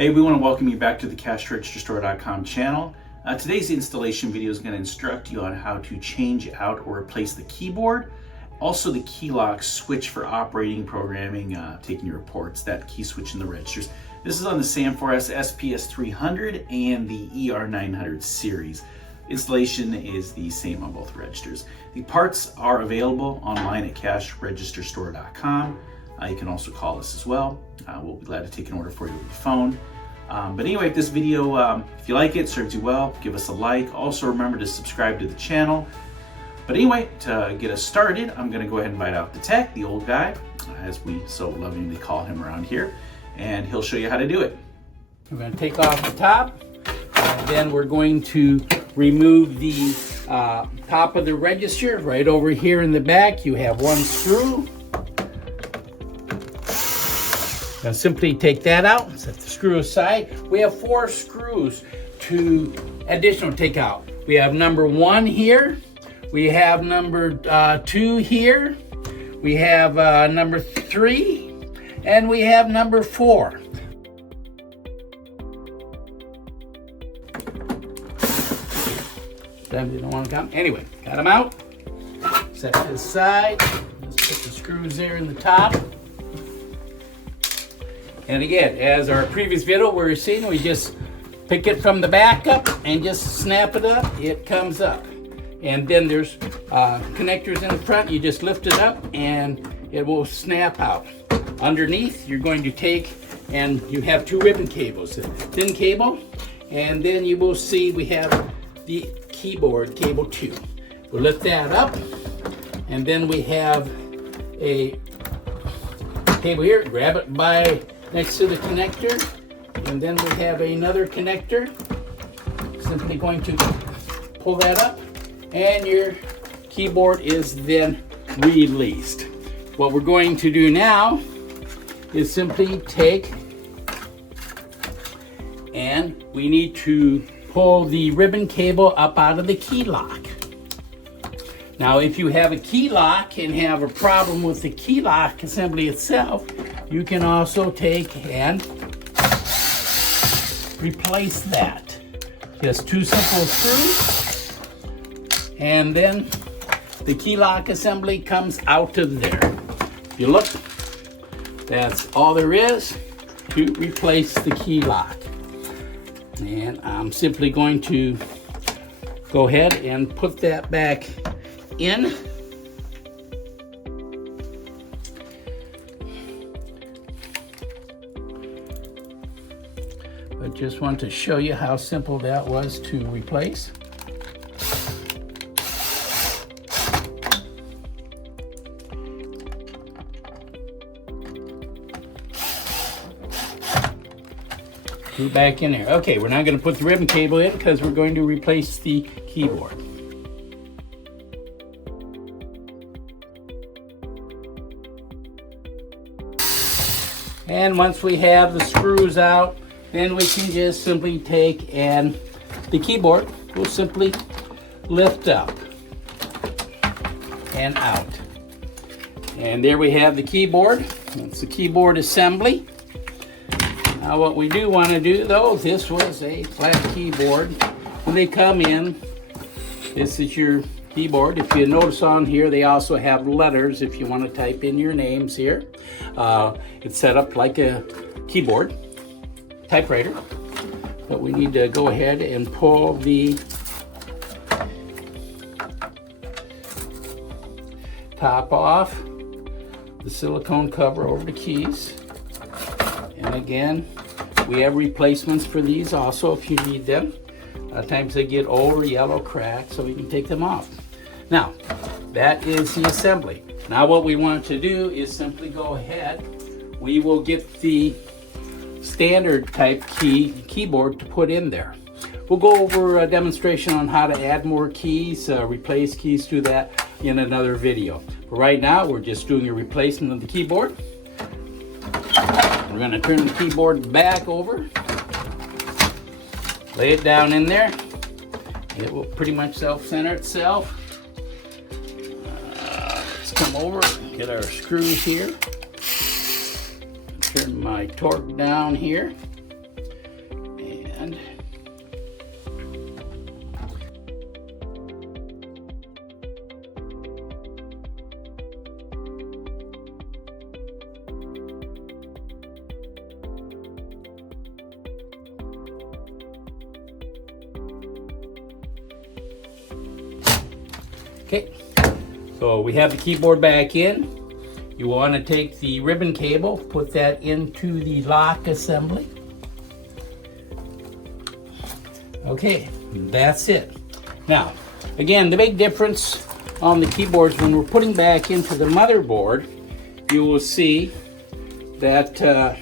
Hey, we want to welcome you back to the CashRegisterStore.com channel. Today's installation video is going to instruct you on how to change out or replace the keyboard, also the key lock switch for operating, programming, taking your reports, that key switch in the registers. This is on the Sam4s SPS-300 and the ER-900 series. Installation is the same on both registers. The parts are available online at CashRegisterStore.com. You can also call us as well. We'll be glad to take an order for you over the phone. But anyway, if this video, if you like it, serves you well, give us a like. Also remember to subscribe to the channel. But anyway, to get us started, I'm going to go ahead and invite out the tech, the old guy, as we so lovingly call him around here, and he'll show you how to do it. We're going to take off the top, and then we're going to remove the top of the register. Right over here in the back, you have one screw. Now simply take that out, set the screw aside. We have 4 screws to additional take out. We have number 1 here, we have number 2 here, we have number 3, and we have number 4. Sometimes you don't want to come. Anyway, got them out. Set it aside. Let's put the screws there in the top. And again, as our previous video where you're seeing, we just pick it from the back up and just snap it up. It comes up. And then there's connectors in the front. You just lift it up and it will snap out. Underneath, you're going to take, and you have 2 ribbon cables, a thin cable, and then you will see we have the keyboard, cable 2. We'll lift that up, and then we have a cable here. Grab it by next to the connector, and then we have another connector. Simply going to pull that up, and your keyboard is then released. What we're going to do now is simply take, and we need to pull the ribbon cable up out of the key lock. Now, if you have a key lock and have a problem with the key lock assembly itself, you can also take and replace that. Just 2 simple screws, and then the key lock assembly comes out of there. If you look, that's all there is to replace the key lock. And I'm simply going to go ahead and put that back in. I just want to show you how simple that was to replace. Screw back in there. Okay, we're now going to put the ribbon cable in because we're going to replace the keyboard. And once we have the screws out, then we can just simply take, and the keyboard will simply lift up and out. And there we have the keyboard. That's the keyboard assembly. Now what we do want to do though, this was a flat keyboard. When they come in, this is your keyboard. If you notice on here, they also have letters if you want to type in your names here. It's set up like a keyboard, typewriter. But we need to go ahead and pull the top off, the silicone cover over the keys. And again, we have replacements for these also if you need them. A lot of times they get old or yellow, cracked, so we can take them off. Now, that is the assembly. Now what we want to do is simply go ahead. We will get the standard type keyboard to put in there. We'll go over a demonstration on how to add more keys, replace keys to that in another video. But right now, we're just doing a replacement of the keyboard. We're going to turn the keyboard back over, lay it down in there. It will pretty much self-center itself. Let's come over, get our screws here. Turn my torque down here. And okay, so we have the keyboard back in. You want to take the ribbon cable, put that into the lock assembly. Okay, that's it. Now, again, the big difference on the keyboards when we're putting back into the motherboard, you will see that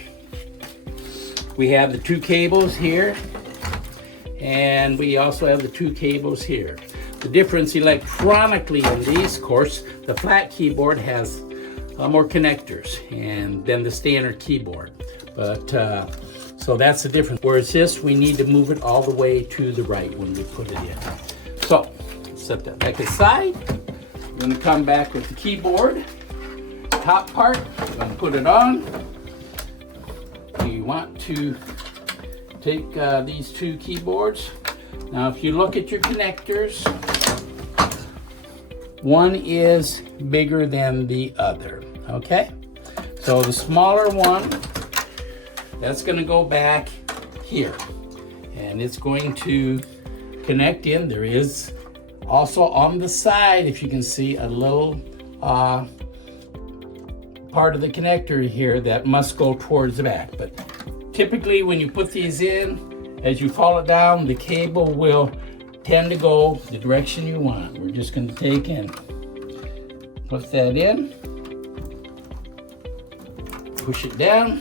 we have the two cables here, and we also have the two cables here. The difference electronically in these, of course, the flat keyboard has more connectors and then the standard keyboard. But so that's the difference. Whereas this, we need to move it all the way to the right when we put it in. So set that back aside. We're going to come back with the keyboard. Top part, we're going to put it on. You want to take these two keyboards. Now if you look at your connectors, one is bigger than the other, okay? So the smaller one, that's gonna go back here. And it's going to connect in. There is also on the side, if you can see, a little part of the connector here that must go towards the back. But typically when you put these in, as you fall it down, the cable will tend to go the direction you want. We're just going to take and put that in, push it down,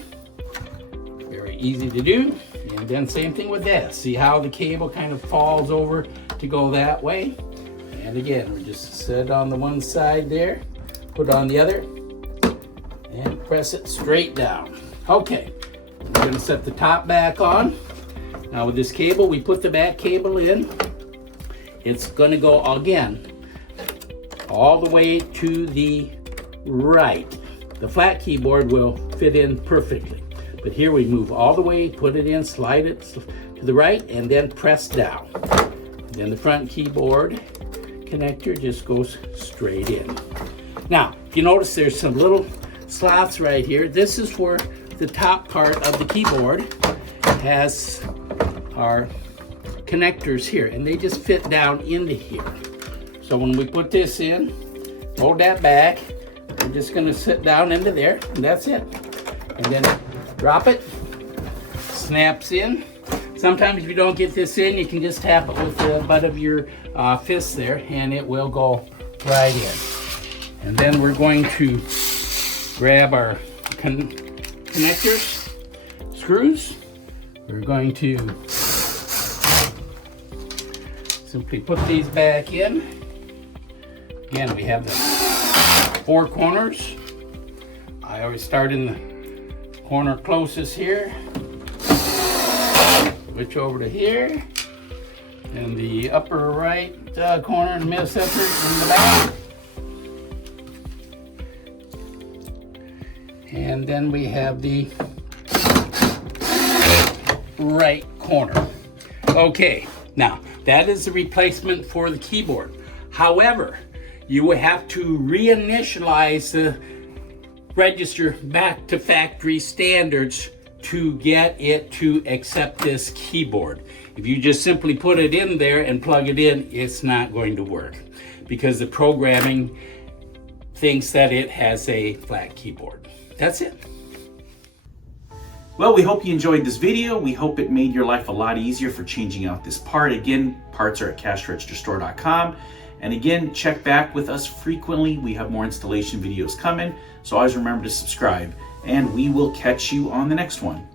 very easy to do. And then same thing with that. See how the cable kind of falls over to go that way? And again, we just set it on the one side there, put it on the other, and press it straight down. Okay, we're going to set the top back on. Now with this cable, we put the back cable in. It's going to go again all the way to the right. The flat keyboard will fit in perfectly. But here we move all the way, put it in, slide it to the right, and then press down. Then the front keyboard connector just goes straight in. Now, if you notice there's some little slots right here. This is where the top part of the keyboard has our connectors here, and they just fit down into here. So when we put this in, hold that back, we're just going to sit down into there, and that's it. And then drop it, snaps in. Sometimes if you don't get this in, you can just tap it with the butt of your fist there, and it will go right in. And then we're going to grab our connectors, screws. We're going to simply put these back in. Again, we have the four corners. I always start in the corner closest here, switch over to here, and the upper right corner in the middle center in the back. And then we have the right corner. Okay, now that is the replacement for the keyboard. However, you will have to reinitialize the register back to factory standards to get it to accept this keyboard. If you just simply put it in there and plug it in, it's not going to work because the programming thinks that it has a flat keyboard. That's it. Well, we hope you enjoyed this video. We hope it made your life a lot easier for changing out this part. Again, parts are at cashregisterstore.com. And again, check back with us frequently. We have more installation videos coming. So always remember to subscribe, and we will catch you on the next one.